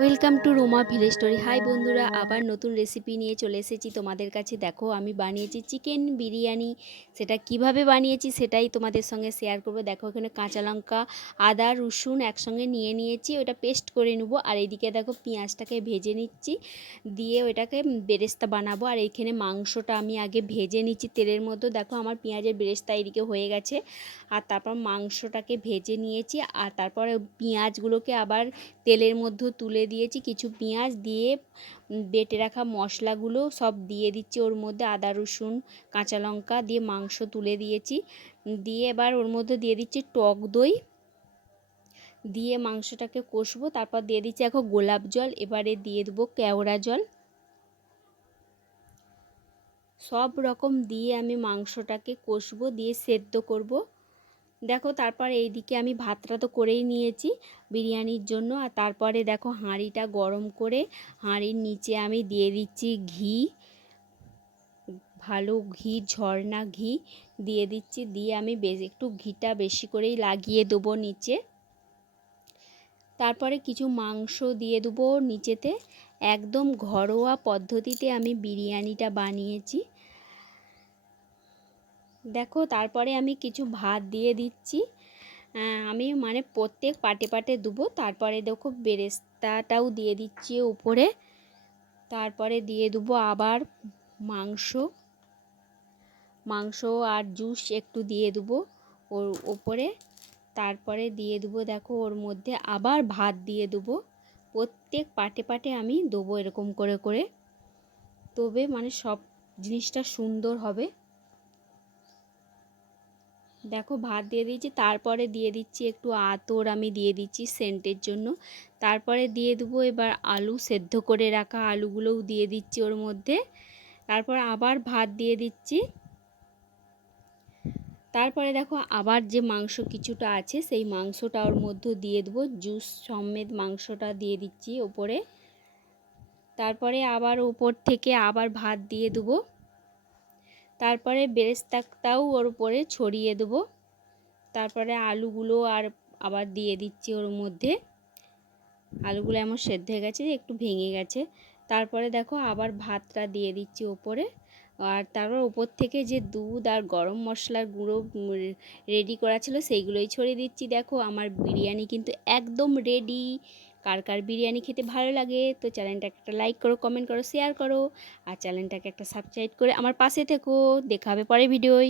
Welcome to Roma village story. Hi বন্ধুরা, আবার নতুন রেসিপি নিয়ে চলে এসেছি তোমাদের কাছে। দেখো, আমি বানিয়েছি চিকেন বিরিয়ানি। সেটা কীভাবে বানিয়েছি সেটাই তোমাদের সঙ্গে শেয়ার করব। দেখো, এখানে কাঁচা লঙ্কা, আদা, রসুন একসঙ্গে নিয়ে নিয়েছি। ওটা পেস্ট করে নেব। আর এইদিকে দেখো, পেঁয়াজটাকে ভেজে নিচ্ছি। দিয়ে ওইটাকে বেরেস্তা বানাবো। আর এইখানে মাংসটা আমি আগে ভেজে নিচ্ছি তেলের মধ্যে। দেখো, আমার পেঁয়াজের বেরেস্তা এদিকে হয়ে গেছে। আর তারপর মাংসটাকে ভেজে নিয়েছি। আর তারপরে পেঁয়াজগুলোকে আবার তেলের মধ্যে তুলে দিয়েছি, কিছু পেঁয়াজ দিয়ে বেটে রাখা মশলাগুলো সব দিয়ে দিচ্ছি। ওর মধ্যে আদা, রসুন, কাঁচা লঙ্কা দিয়ে মাংস তুলে দিয়েছি। দিয়ে এবার ওর মধ্যে দিয়ে দিচ্ছি টক দই। দিয়ে মাংসটাকে কষবো, তারপর দিয়ে দিচ্ছি এখন গোলাপ জল। এবারে দিয়ে দেবো কেওড়া জল। সব রকম দিয়ে আমি মাংসটাকে কষবো, দিয়ে সেদ্ধ করব। দেখো তারপর এইদিকে আমি ভাতটা তো করেই নিয়েছি বিরিয়ানির জন্য। আর তারপরে দেখো হাঁড়িটা গরম করে হাঁড়ির নিচে আমি দিয়ে দিচ্ছি ঘি, ভালো ঘি, ঝর্ণা ঘি দিয়ে দিচ্ছি। দিয়ে আমি বেশ একটু ঘিটা বেশি করেই লাগিয়ে দেবো নিচে। তারপরে কিছু মাংস দিয়ে দেবো নিচেতে। একদম ঘরোয়া পদ্ধতিতে আমি বিরিয়ানিটা বানিয়েছি। দেখো, তারপরে আমি কিছু ভাত দিয়ে দিচ্ছি। আমি মানে প্রত্যেক পাটে পাটে দেবো। তারপরে দেখো, বেরেস্তাটাও দিয়ে দিচ্ছি উপরে। তারপরে দিয়ে দেবো আবার মাংস। মাংস আর জুস একটু দিয়ে দেবো ওর ওপরে তারপরে দিয়ে দেবো দেখো, ওর মধ্যে আবার ভাত দিয়ে দেবো। প্রত্যেক পাটে পাটে আমি দেবো এরকম করে করে। তবে মানে সব জিনিসটা সুন্দর হবে। দেখো ভাত দিয়ে দিয়েছি, তারপরে দিয়ে দিচ্ছি একটু আতর, আমি দিয়ে দিচ্ছি সেন্টের জন্য। তারপরে দিয়ে দেবো এবার আলু সেদ্ধ করে রাখা আলুগুলোও দিয়ে দিচ্ছি ওর মধ্যে। তারপর আবার ভাত দিয়ে দিচ্ছি। তারপরে দেখো আবার যে মাংস কিছুটা আছে, সেই মাংসটা ওর মধ্যে দিয়ে দেবো। জুস সমেত মাংসটা দিয়ে দিচ্ছি ওপরে। তারপরে আবার উপর থেকে আবার ভাত দিয়ে দেবো। তারপরে বেরেস্তাকটাও ওর উপরে ছড়িয়ে দেবো। তারপরে আলুগুলো আর আবার দিয়ে দিচ্ছি ওর মধ্যে। আলুগুলো এমন সেদ্ধ হয়ে গেছে, একটু ভেঙে গেছে। তারপরে দেখো আবার ভাতটা দিয়ে দিচ্ছি ওপরে। আর তারপর উপর থেকে যে দুধ আর গরম মশলার গুঁড়ো রেডি করা ছিল সেইগুলোই ছড়িয়ে দিচ্ছি। দেখো আমার বিরিয়ানি কিন্তু একদম রেডি কার কার বিরিয়ানি খেতে ভালো লাগে, তো চ্যানেলটাকে একটা লাইক করো কমেন্ট করো শেয়ার করো, আর চ্যানেলটাকে একটা সাবস্ক্রাইব করে আমার পাশে থেকো। দেখা হবে পরে ভিডিওয়